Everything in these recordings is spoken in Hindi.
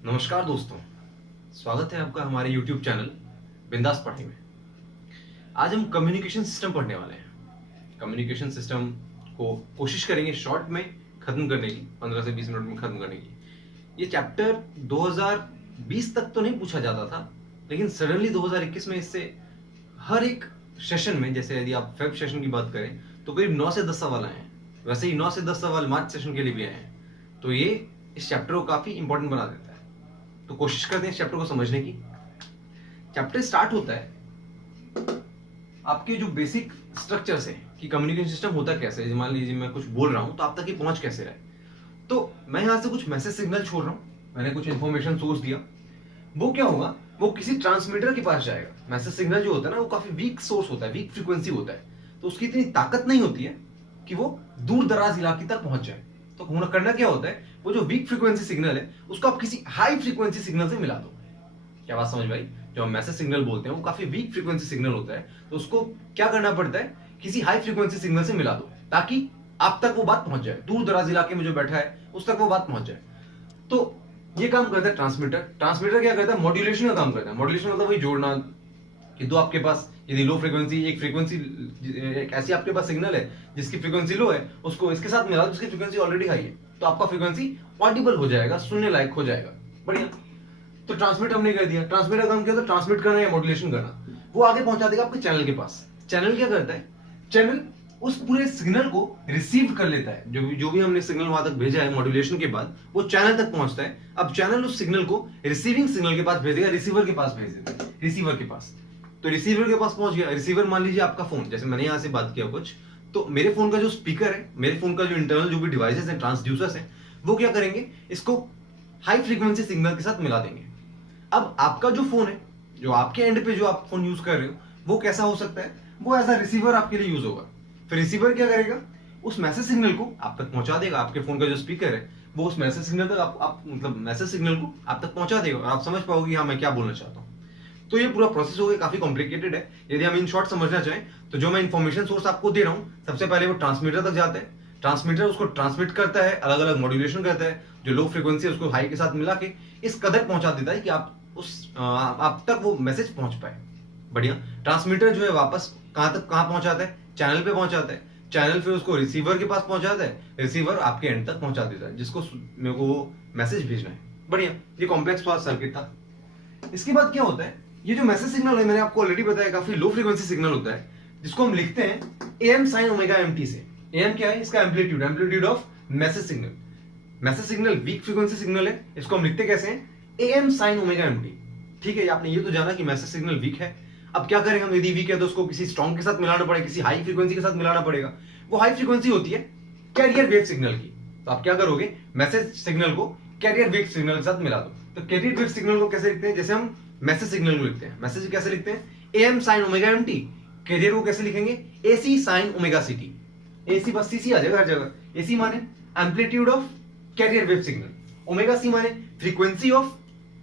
नमस्कार दोस्तों, स्वागत है आपका हमारे YouTube चैनल बिंदास पढ़ाई में। आज हम कम्युनिकेशन सिस्टम पढ़ने वाले हैं। कम्युनिकेशन सिस्टम को कोशिश करेंगे शॉर्ट में खत्म करने की, 15 से 20 मिनट में खत्म करने की। ये चैप्टर 2020 तक तो नहीं पूछा जाता था, लेकिन सडनली 2021 में इससे हर एक सेशन में, जैसे यदि आप फेब सेशन की बात करें तो करीब 9 से 10 सवाल आए हैं। वैसे ही 9 से 10 सवाल मार्च सेशन के लिए भी आए हैं, तो ये इस चैप्टर को काफी इंपॉर्टेंट बना देता है। तो कोशिश करते हैं इस चैप्टर को समझने की। चैप्टर स्टार्ट होता है आपके जो बेसिक स्ट्रक्चर से कि कम्युनिकेशन सिस्टम होता कैसे है। मान लीजिए मैं कुछ बोल रहा हूं तो आप तक ये पहुंच कैसे रहे। तो मैं यहां से कुछ मैसेज सिग्नल छोड़ रहा हूं, मैंने कुछ इंफॉर्मेशन सोर्स दिया, वो क्या होगा, वो किसी ट्रांसमीटर के पास जाएगा। मैसेज सिग्नल जो होता है ना, वो काफी वीक सोर्स होता है, वीक फ्रीक्वेंसी होता है, तो उसकी इतनी ताकत नहीं होती है कि वो दूर दराज इलाके तक पहुंच जाए। तो होना करना क्या होता है, वो जो वीक फ्रीक्वेंसी सिग्नल है उसको आप किसी हाई फ्रीक्वेंसी सिग्नल से मिला दो। क्या बात समझ भाई? जो हम मैसेज सिग्नल बोलते हैं वो काफी वीक फ्रीक्वेंसी सिग्नल होता है, तो उसको क्या करना पड़ता है, किसी हाई फ्रीक्वेंसी सिग्नल से मिला दो ताकि आप तक वो बात पहुंच जाए, दूर दराज इलाके में जो बैठा है उस तक वो बात पहुंच जाए। तो ये काम करता है ट्रांसमीटर। ट्रांसमीटर क्या करता है, मॉड्यूलेशन का काम करता है। मॉड्यूलेशन मतलब वही जोड़ना कि दो आपके पास यदि लो फ्रीक्वेंसी एक फ्रीक्वेंसी एक ऐसी आपके पास सिग्नल है जिसकी फ्रीक्वेंसी लो है, उसको इसके साथ मिला दो जिसकी फ्रीक्वेंसी ऑलरेडी हाई है, तो आपका फ्रीक्वेंसी ऑडिबल हो जाएगा, सुनने लायक हो जाएगा। बढ़िया। तो ट्रांसमिट हमने कर दिया। ट्रांसमीटर का काम क्या होता है, ट्रांसमिट करना या मॉड्यूलेशन करना। वो आगे पहुंचा देगा आपके चैनल के पास। चैनल क्या करता है, चैनल उस पूरे सिग्नल को रिसीव कर लेता है। जो भी हमने सिग्नल वहां तक भेजा है मॉड्यूलेशन के बाद, वो चैनल तक पहुंचता है। अब चैनल उस सिग्नल को रिसीविंग सिग्नल के पास भेजेगा, रिसीवर के पास भेज देगा, रिसीवर के पास। तो रिसीवर के पास पहुंच गया। रिसीवर मान लीजिए आपका फोन, जैसे मैंने यहां से बात किया कुछ, तो मेरे फोन का जो स्पीकर है, मेरे फोन का जो इंटरनल जो भी डिवाइसेस हैं, ट्रांसड्यूसर्स हैं, वो क्या करेंगे, इसको हाई फ्रीक्वेंसी सिग्नल के साथ मिला देंगे। अब आपका जो फोन है, जो आपके एंड पे जो आप फोन यूज कर रहे हो, वो कैसा हो सकता है, वो एज अ रिसीवर आपके लिए यूज होगा। फिर रिसीवर क्या करेगा, उस मैसेज सिग्नल को आप तक पहुंचा देगा। आपके फोन का जो स्पीकर है वो उस मैसेज सिग्नल तक आप मतलब मैसेज सिग्नल को आप तक पहुंचा देगा और आप समझ पाओगे हाँ मैं क्या बोलना चाहता हूँ। तो ये पूरा प्रोसेस हो गया, काफी कॉम्प्लिकेटेड है। यदि हम इन शॉर्ट समझना चाहें तो जो मैं इन्फॉर्मेशन सोर्स आपको दे रहा हूँ, सबसे पहले वो ट्रांसमीटर तक जाता है। ट्रांसमीटर उसको ट्रांसमिट करता है, अलग अलग मॉड्यूलेशन करता है, जो लो फ्रीक्वेंसी है उसको हाई के साथ मिला के इस कदर पहुंचा देता है कि आप तक वो मैसेज पहुंच पाए। बढ़िया। ट्रांसमीटर जो है वापस कहां पहुंचाता है, चैनल पे पहुंचाता है। चैनल फिर उसको रिसीवर के पास पहुंचाता है, रिसीवर आपके एंड तक पहुंचा देता है जिसको मेरे को मैसेज भेजना है। बढ़िया। ये कॉम्प्लेक्स सर्किट था। इसके बाद क्या होता है, ये जो मैसेज सिग्नल है मैंने आपको ऑलरेडी बताया काफी लो फ्रीक्वेंसी सिग्नल होता है, जिसको हम लिखते हैं एम साइन ओमेगा एमटी से। एम क्या है, इसका amplitude, amplitude of message signal. Message signal weak frequency signal है, इसको हम लिखते कैसे हैं, एम साइन ओमेगा एमटी। ठीक है, आपने ये तो जाना कि मैसेज सिग्नल वीक है। अब क्या करें हम, यदि वीक है तो उसको किसी स्ट्रॉन्ग के साथ मिलाना पड़ेगा, किसी हाई फ्रीक्वेंसी के साथ मिलाना पड़ेगा। वो हाई फ्रीक्वेंसी होती है कैरियर वेव सिग्नल की। तो आप क्या करोगे, मैसेज सिग्नल को कैरियर वेव सिग्नल के साथ मिला दो। तो कैरियर वेव सिग्नल को कैसे लिखते हैं, जैसे हम मैसेज सिग्नल को लिखते हैं, मैसेज कैसे लिखते हैं, M sine omega MT. Carrier को कैसे लिखेंगे, AC sine omega CT. AC बस सीसी आ जाएगा हर जगह। एसी माने amplitude of carrier wave signal, omega C माने frequency of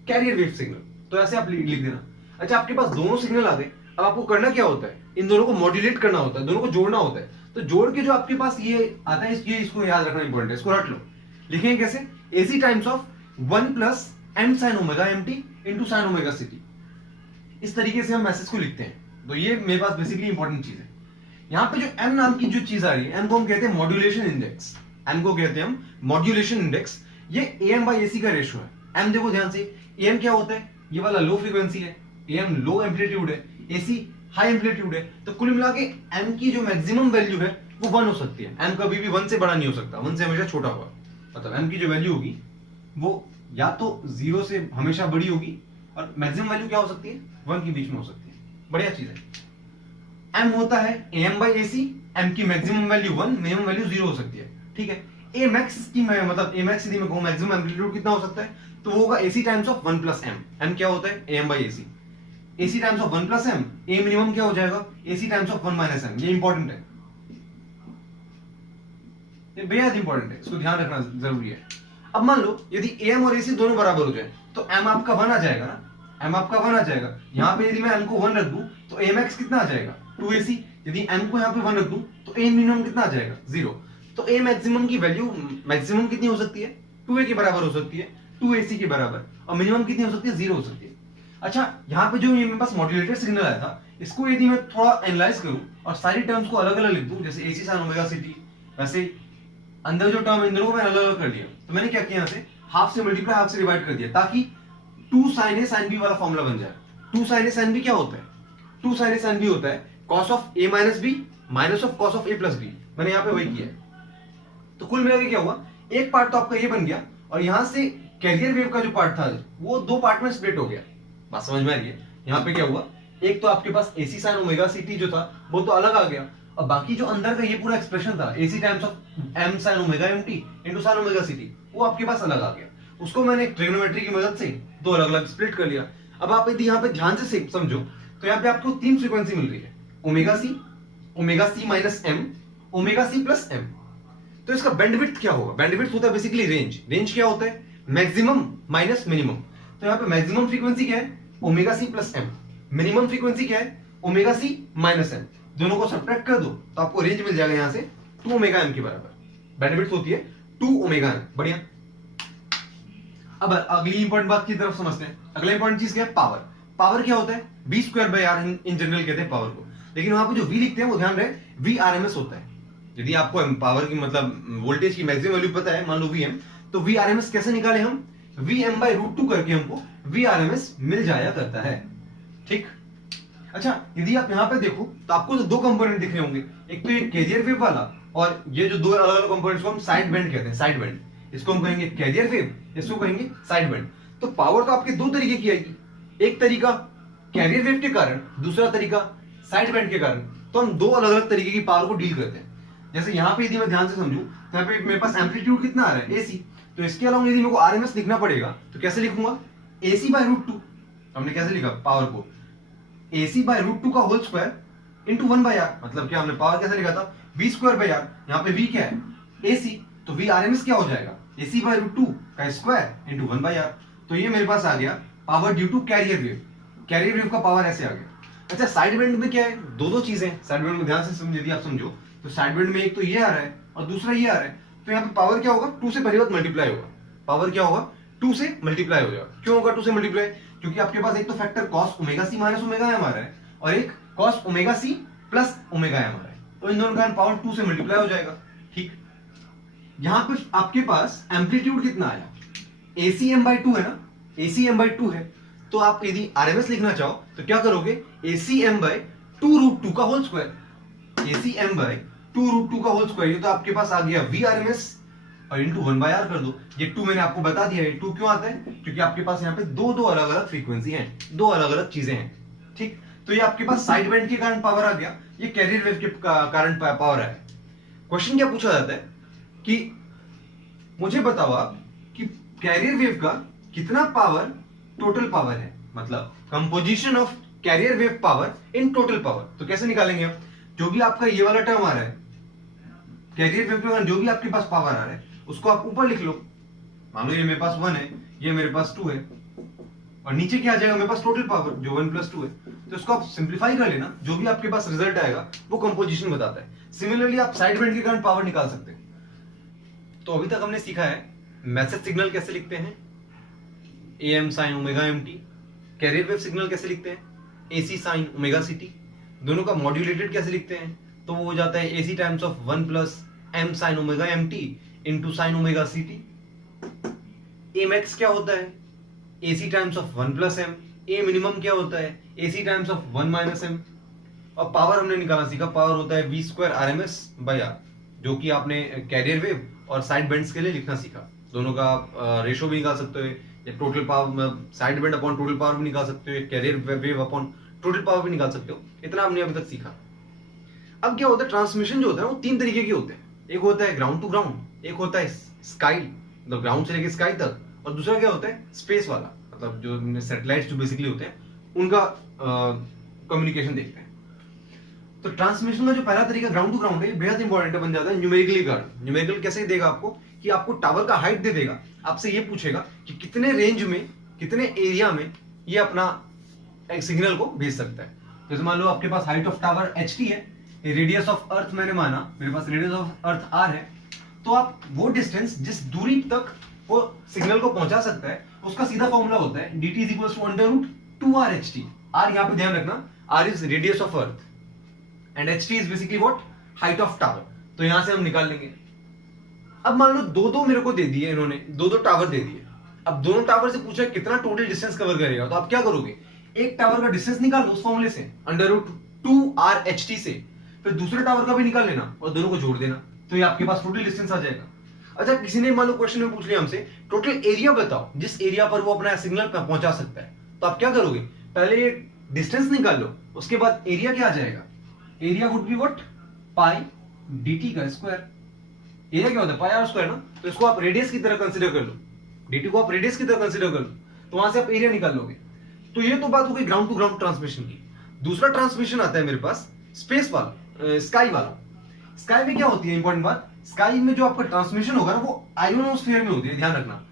carrier wave signal. तो ऐसे आप लिख देना। अच्छा, आपके पास दोनों सिग्नल आ गए। अब आपको करना क्या होता है, इन दोनों को मॉड्यूलेट करना होता है, दोनों को जोड़ना होता है। तो जोड़ के जो आपके पास ये आता है, इसको याद रखना इंपॉर्टेंट है, इसको रट लो। लिखेंगे कैसे, AC times of 1 plus M sine omega MT into sine omega CT. इस तरीके से हम मैसेज को लिखते हैं। तो ये मेरे पास बेसिकली इंपॉर्टेंट चीज है। यहाँ पे जो एम नाम की जो चीज आ रही है, एम को हम कहते हैं मॉड्यूलेशन इंडेक्स। एम को कहते हैं हम मॉड्यूलेशन इंडेक्स। ये एम बाई एसी का रेशियो है। एम देखो ध्यान से, एम क्या होता है, ये वाला लो फ्रीक्वेंसी है, एम लो एम्पलीट्यूड है, एसी हाई एम्पलीट्यूड है। तो कुल मिला के एम की जो मैक्सिमम वैल्यू है वो 1 हो सकती है। एम कभी भी 1 से बड़ा नहीं हो सकता, 1 से हमेशा छोटा होगा। मतलब एम की जो वैल्यू होगी वो या तो 0 से हमेशा बड़ी होगी, और मैक्सिमम वैल्यू क्या हो सकती है, 1 के बीच में हो सकती है। बढ़िया चीज है। एम होता है एम बाई एसी। एम की मैक्सिमम वैल्यू 1, मिनिमम वैल्यू 0 हो सकती है। ठीक है। ए मैक्स की मतलब ए मैक्स यदि मैं कहूं मैक्सिमम एम्पलीट्यूड कितना हो सकता है, तो वो होगा AC times of 1 plus M. M क्या होता है, M by AC. AC times of 1 plus M, A minimum क्या हो जाएगा, AC times of 1 minus M. ये इंपॉर्टेंट है, ये बेहद इंपॉर्टेंट है, इसको ध्यान रखना जरूरी है। अब मान लो यदि एम और एसी दोनों बराबर हो जाए तो एम आपका 1 आ जाएगा ना, एम आपका 1 आ जाएगा। यहां पे यदि मैं एम को 1 रख दूं तो एम एक्स कितना आ जाएगा, 2ac। यदि एम को यहां पे 1 रख दूं तो ए मिनिमम कितना आ जाएगा, 0। तो ए मैक्सिमम की वैल्यू मैक्सिमम कितनी हो सकती है, 2a के बराबर हो सकती है। 2ac के बराबर, और मिनिमम कितनी हो सकती है, 0 हो सकती है। अच्छा, यहाँ पे जो ये मेरे पास मॉड्यूलेटेड सिग्नल आया था, इसको यदि मैं थोड़ा एनालाइज करूं और सारी टर्म्स को अलग अलग लिख दूं, जैसे ac sin ओमेगा ct, वैसे अंदर जो टर्म इन दोनों को मैंने अलग अलग कर लिया। तो मैंने क्या किया, यहाँ से हाफ से मल्टीप्लाई हाफ से डिवाइड कर दिया, ताकि 2 sin a sin b वाला फॉर्मूला बन जाए। 2 sin a sin b क्या होता है, 2 sin a sin b होता है cos of a minus b minus of cos of a plus b। मैंने यहाँ पे वही किया है। तो कुल मिला के क्या हुआ, एक पार्ट तो आपका ये बन गया, और यहां से कैरियर वेव का जो पार्ट था वो दो पार्ट में स्प्लिट हो गया। बात समझ में आ रही है? यहाँ पे क्या हुआ, एक तो आपके पास AC sin ओमेगा ct जो था वो तो अलग आ गया, और बाकी जो अंदर का ये पूरा एक्सप्रेशन था AC times of m sin omega mt into sin omega ct, वो आपके पास अलग आ गया। उसको मैंने ट्रिग्नोमेट्री की मदद से दो अलग अलग स्प्लिट कर लिया। अब आप यदि यहाँ पे ध्यान से समझो तो यहाँ पे आपको तीन फ्रीक्वेंसी मिल रही है, omega C minus m, omega C plus m। तो इसका बैंडविड्थ क्या होगा, बैंडविड्थ होता है बेसिकली रेंज। रेंज क्या होता है, मैक्सिमम माइनस मिनिमम। तो यहाँ पे मैक्सिमम फ्रीक्वेंसी क्या है, omega C plus m, minimum frequency क्या है, ओमेगा सी माइनस m। दोनों को सब्ट्रैक्ट कर दो तो आपको रेंज मिल जाएगा यहाँ से 2 ओमेगा m के बराबर। बैंडविड्थ होती है 2 ओमेगा m। बढ़िया। अब अगली इंपॉर्टेंट बात की तरफ समझते हैं। अगला इंपॉर्टेंट चीज क्या है, पावर। पावर क्या होता है, v square by r in general कहते हैं पावर को, लेकिन वहां पे जो v लिखते हैं वो ध्यान रहे v RMS होता है। यदि आपको पावर की मतलब वोल्टेज की मैक्सिमम वैल्यू पता है, मान लो Vm, तो V RMS कैसे निकाले हम, Vm by √2 करके हमको V RMS मिल जाया करता है। ठीक। अच्छा, यदि आप यहाँ पे देखो तो आपको तो दो कंपोनेंट दिख रहे होंगे, एक तो ये कैरियर वेव वाला, और ये जो दो अलग अलग कंपोनेंट्स को हम साइड बैंड कहते हैं। साइड बैंड, इसको हम कहेंगे कैरियर वेव, इसको कहेंगे साइड बैंड। तो पावर तो आपके दो तरीके की आएगी, एक तरीका कैरियर वेव के कारण, दूसरा तरीका साइड बैंड के कारण। तो हम दो अलग अलग तरीके की पावर को डील करते हैं। जैसे यहाँ पे यदि मैं ध्यान से समझूं तो यहाँ पे मेरे पास एम्पलीट्यूड कितना आ रहा है, AC। तो इसके अलावा यदि मेरे को RMS लिखना पड़ेगा तो कैसे लिखूंगा, AC by √2। हमने कैसे लिखा पावर को, AC by √2 का whole square into 1 by r। मतलब क्या हमने पावर कैसे लिखा था, v स्क्वायर बाय r। यहाँ पे v क्या है, AC, तो v RMS क्या हो जाएगा, AC by √2 का स्क्वायर इंटू 1 by r। तो ये मेरे पास आ गया power due to carrier wave. Carrier wave का पावर ऐसे आ गया। अच्छा, साइड बैंड में क्या है, दो चीजें। साइड बैंड में ध्यान से समझ, यदि आप समझो तो साइड बैंड में एक तो ये आ रहा है और दूसरा ये आ रहा है। तो यहाँ पे पावर क्या होगा, 2 से पहली बात मल्टीप्लाई होगा। पावर क्या होगा, 2 से मल्टीप्लाई हो जाएगा। क्यों होगा 2 से मल्टीप्लाई, क्योंकि आपके पास एक तो factor cos omega C minus omega m आ रहा है, और एक cos omega C plus omega m आ रहा है। तो इन दोनों का पावर 2 से मल्टीप्लाई हो जाएगा। ठीक। यहाँ पे आपके पास एम्पलीट्यूड कितना आया, ACm/2 है ना, ACm/2 है। तो आप यदि RMS लिखना चाहो तो क्या करोगे, ACm/2√2 का होल स्क्वायर, ACm/2√2 का होल स्क्वायर। ये तो आपके पास आ गया VRMS, और इंटू 1 by r कर दो। ये 2 मैंने आपको बता दिया है, 2 क्यों आता है, क्योंकि आपके पास यहाँ पे दो अलग अलग फ्रीक्वेंसी हैं, दो अलग अलग चीजें हैं। ठीक। तो ये आपके पास साइड बैंड के कारण पावर आ गया, ये कैरियर वेव के कारण पावर है। क्वेश्चन क्या पूछा जाता है कि मुझे बताओ आप कि कैरियर वेव का कितना पावर टोटल पावर है, मतलब composition of carrier wave power in total power. तो कैसे निकालेंगे हम, जो भी आपका ये वाला टर्म आ रहा है कैरियर वेव के कारण, जो भी आपके पास पावर आ रहा है उसको आप ऊपर लिख लो। मान लो ये मेरे पास 1 है, ये मेरे पास 2 है, और नीचे क्या आ जाएगा मेरे पास टोटल पावर जो 1 + 2 है। तो इसको आप सिंप्लीफाई कर लेना, जो भी आपके पास रिजल्ट आएगा वो कंपोजिशन बताता है। सिमिलरली आप साइड बैंड के कारण पावर निकाल सकते हैं। तो अभी तक हमने सीखा है मैसेज सिग्नल कैसे लिखते हैं, AM sin omega mt। Career wave signal कैसे लिखते हैं, AC sin ओमेगा ct। दोनों का मॉड्यूलेटेड कैसे लिखते हैं, तो वो हो जाता है AC times of 1 + m sin omega mt into sin omega ct। Amax क्या होता है, AC times of 1 + m। A minimum क्या होता है, AC टाइम्स ऑफ 1 - m। और पावर हमने निकालना सीखा, पावर होता है v square RMS by r, जो कि आपने कैरियर वेव और साइड बैंड्स के लिए लिखना सीखा। दोनों का रेशो भी निकाल सकते हो, या total power side band upon total power भी निकाल सकते हो, carrier wave upon total power भी निकाल सकते हो। इतना हमने अभी तक सीखा। अब क्या होता है, ट्रांसमिशन जो होता है वो 3 तरीके के होते हैं। एक होता है ग्राउंड टू ग्राउंड, एक होता है स्काई, मतलब ग्राउंड से लेकर स्काई तक, और दूसरा क्या होता है स्पेस वाला, मतलब जो सैटेलाइट्स जो बेसिकली होते हैं उनका कम्युनिकेशन देखते हैं। तो ट्रांसमिशन का जो पहला तरीका ग्राउंड टू ग्राउंड है, बेहद इंपॉर्टेंट बन जाता है न्यूमेरिकली कारण। न्यूमेरिकल कैसे देगा आपको, कि आपको टावर का हाइट दे देगा, आपसे ये पूछेगा कि कितने रेंज में, कितने एरिया में ये अपना एक सिग्नल को भेज सकता है। जैसे मान लो आपके पास हाइट ऑफ टावर HT है, रेडियस ऑफ अर्थ मैंने माना, मेरे पास रेडियस ऑफ अर्थ r है। तो आप वो डिस्टेंस जिस दूरी तक वो सिग्नल को पहुंचा सकता है, उसका सीधा फॉर्मूला होता है dt is equal to under root 2r/ht। r यहां पे ध्यान रखना, r इज radius of earth and ht is basically what, height of tower. तो यहां से हम निकाल लेंगे। अब मान लो दो मेरे को दे दिए इन्होंने, दो टावर दे दिए। अब दोनों टावर से पूछा कितना टोटल डिस्टेंस कवर करेगा, तो आप क्या करोगे, एक टावर का डिस्टेंस निकाल लो उस फॉर्मूले से अंडर रूट 2r/ht से, फिर दूसरे टावर का भी निकाल लेना और दोनों को जोड़ देना, तो ये आपके पास टोटल डिस्टेंस आ जाएगा। अच्छा, किसी ने मान लो क्वेश्चन में पूछ लिया हमसे टोटल एरिया बताओ जिस एरिया पर वो अपना सिग्नल पहुंचा सकता है, तो आप क्या करोगे, पहले ये डिस्टेंस निकाल लो, उसके बाद एरिया क्या आ जाएगा, area would be what, pi dt का स्क्वायर। एरिया क्या होता है, पाई आर स्क्वायर ना, तो इसको आप रेडियस की तरह कंसीडर कर लो, dt को आप रेडियस की तरह कंसीडर कर लो, तो वहां से आप एरिया निकाल लोगे। तो ये तो बात हो गई ग्राउंड टू ग्राउंड ट्रांसमिशन की। दूसरा ट्रांसमिशन आता है मेरे पास स्पेस वाला, स्काई वाला। स्काई में क्या होती है इंपॉर्टेंट बात, स्काई में जो आपका ट्रांसमिशन होगा ना वो आयोनोस्फीयर में होती है, ध्यान रखना।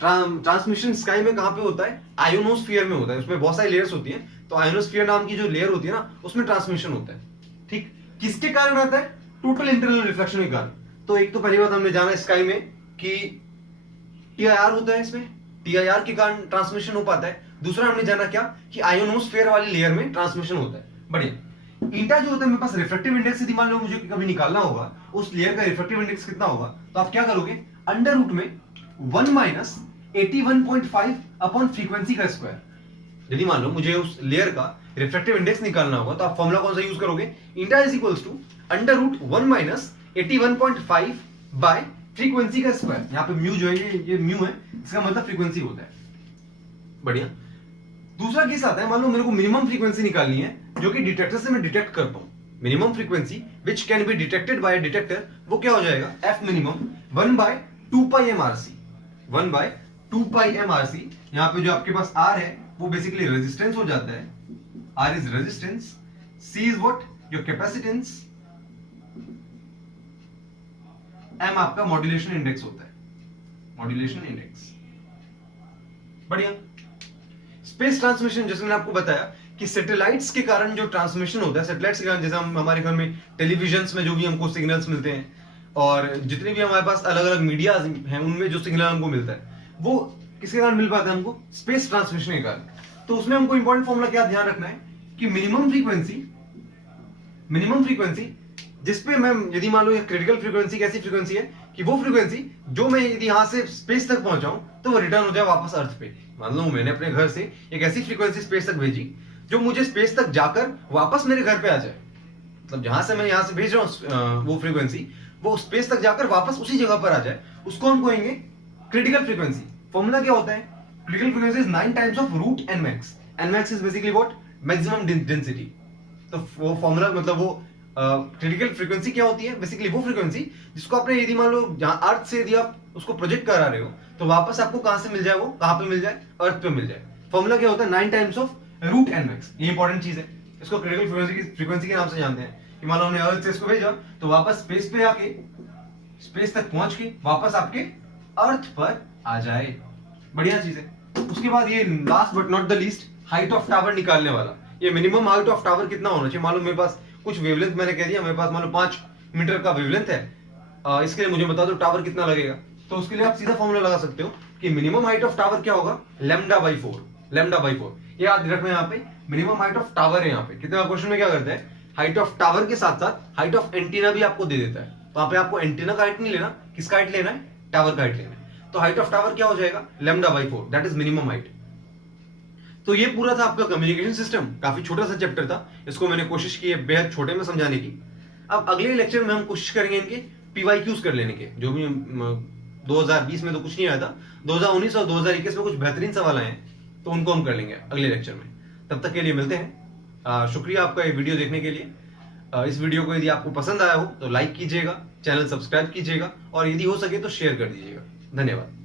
ट्रांसमिशन स्काई में कहां पे होता है, आयोनोस्फीयर में होता है, उसमें बहुत सारी लेयर्स होती हैं, तो आयोनोस्फीयर नाम की जो लेयर होती है ना उसमें ट्रांसमिशन होता है। ठीक, किसके कारण आता है, टोटल इंटरनल रिफ्लेक्शन के कारण। तो एक तो पहली बात हमने जाना स्काई में कि TIR होता है, इसमें TIR के कारण ट्रांसमिशन हो पाता है। दूसरा हमने जाना क्या कि आयोनोस्फीयर वाली लेयर में ट्रांसमिशन होता है। बढ़िया। ईटा जो होता है मेरे पास रिफ्लेक्टिव इंडेक्स यदि मान लो मुझे कभी निकालना होगा, उस लेयर का रिफ्लेक्टिव इंडेक्स कितना होगा, तो आप क्या करोगे, अंडर रूट में 1 माइनस 81.5 अपॉन फ्रीक्वेंसी का स्क्वायर। यदि मान लो मुझे उस लेयर का रिफ्लेक्टिव इंडेक्स निकालना होगा, तो आप फॉर्मूला कौन सा यूज करोगे, eta is equals to under root 1 minus 81.5 by frequency का स्क्वायर। यहाँ पे म्यू जो है ये म्यू है, इसका मतलब फ्रीक्वेंसी होता है। बढ़िया। दूसरा केस आता है, मान लो मेरे को मिनिमम फ्रीक्वेंसी निकालनी है जो कि डिटेक्टर से मैं डिटेक्ट कर पाऊं। Minimum frequency which can be detected by detector, वो क्या हो जाएगा, एफ मिनिमम 1 बाय 2 पाई एमआरसी। 1 बाय 2 पाई एमआरसी। यहाँ पे जो आपके पास आर है वो बेसिकली रेजिस्टेंस हो जाता है, R is resistance, C is what, your capacitance, M आपका मॉड्यूलेशन इंडेक्स होता है, मॉड्यूलेशन इंडेक्स। बढ़िया। स्पेस ट्रांसमिशन, जैसे मैंने आपको बताया कि सैटेलाइट्स के कारण जो ट्रांसमिशन होता है, सैटेलाइट्स के कारण, जैसे हम हमारे घर में टेलीविजन में जो भी हमको सिग्नल्स मिलते हैं और जितने भी हमारे पास अलग अलग मीडिया हैं उनमें जो सिग्नल हमको मिलता है वो किसके कारण मिल पाता है हमको, स्पेस ट्रांसमिशन के कारण। तो उसमें हमको इंपॉर्टेंट फॉर्मूला क्या ध्यान रखना है कि मिनिमम फ्रीक्वेंसी जिसपे मैं यदि मान लो क्रिटिकल फ्रीक्वेंसी कैसी फ्रीक्वेंसी है कि वो फ्रीक्वेंसी जो मैं यदि यहां से स्पेस तक पहुंचाऊं तो वो रिटर्न हो जाए वापस अर्थ पे। मान लो मैंने अपने घर से एक ऐसी फ्रीक्वेंसी स्पेस तक भेजी जो मुझे स्पेस तक जाकर वापस मेरे घर पे आ जाए, मतलब जहां से मैं यहां से भेज रहा हूं वो फ्रीक्वेंसी वो स्पेस तक जाकर वापस उसी जगह पर आ जाए, उसको हम कहेंगे क्रिटिकल फ्रीक्वेंसी। फॉर्मूला क्या होता है, critical frequency is 9 times of root nmax। nmax is basically what, maximum density. तो वो फॉर्मूला मतलब वो क्रिटिकल फ्रीक्वेंसी क्या होती है, बेसिकली वो फ्रीक्वेंसी जिसको आपने यदि मान लो जहां अर्थ से यदि आप उसको प्रोजेक्ट करा रहे हो तो वापस आपको कहां से मिल जाए, वो कहां पे मिल जाए, अर्थ पे मिल जाए। फॉर्मूला क्या होता है, 9 टाइम्स ऑफ रूट nmax। ये इंपॉर्टेंट चीज है, इसको क्रिटिकल फ्रीक्वेंसी के नाम से जानते हैं कि मान लो हमने अर्थ से इसको भेजा तो वापस स्पेस पे आके स्पेस तक पहुंच के वापस आपके अर्थ पर आ जाए। बढ़िया चीज है। उसके बाद ये last but not the least, height of tower निकालने वाला। ये मिनिमम हाइट ऑफ टावर कितना होना चाहिए, मान लो मेरे पास कुछ वेवलेंथ मैंने कह दिया, मेरे पास मान लो 5 मीटर का वेवलेंथ है, इसके लिए मुझे बता दो टावर कितना लगेगा। तो उसके लिए आप सीधा फॉर्मूला लगा सकते हो कि मिनिमम हाइट ऑफ टावर क्या होगा, λ/4। λ/4 ये याद रखना, यहाँ पे मिनिमम हाइट ऑफ टावर है। यहाँ पे कितना क्वेश्चन में क्या करता है, हाइट ऑफ टावर के साथ साथ हाइट ऑफ एंटीना भी आपको दे देता है। तो यहाँ पे आपको एंटीना का हाइट नहीं लेना, किसका हाइट लेना है, टावर का हाइट लेना है। तो हाइट ऑफ टावर क्या हो जाएगा, λ/4, दैट इज मिनिमम हाइट। तो ये पूरा था आपका कम्युनिकेशन सिस्टम। काफी छोटा सा चैप्टर था, इसको मैंने कोशिश की है बेहद छोटे में समझाने की। अब अगले लेक्चर में हम कोशिश करेंगे इनके PYQs कर लेने के, जो भी 2020 में तो कुछ नहीं आया था, 2019 और 2021 में कुछ बेहतरीन सवाल आए हैं, तो उनको हम कर लेंगे अगले लेक्चर में। तब तक के लिए मिलते हैं। शुक्रिया आपका ये वीडियो देखने के लिए। इस वीडियो को यदि आपको पसंद आया हो तो लाइक कीजिएगा, चैनल सब्सक्राइब कीजिएगा और यदि हो सके तो शेयर कर दीजिएगा। धन्यवाद।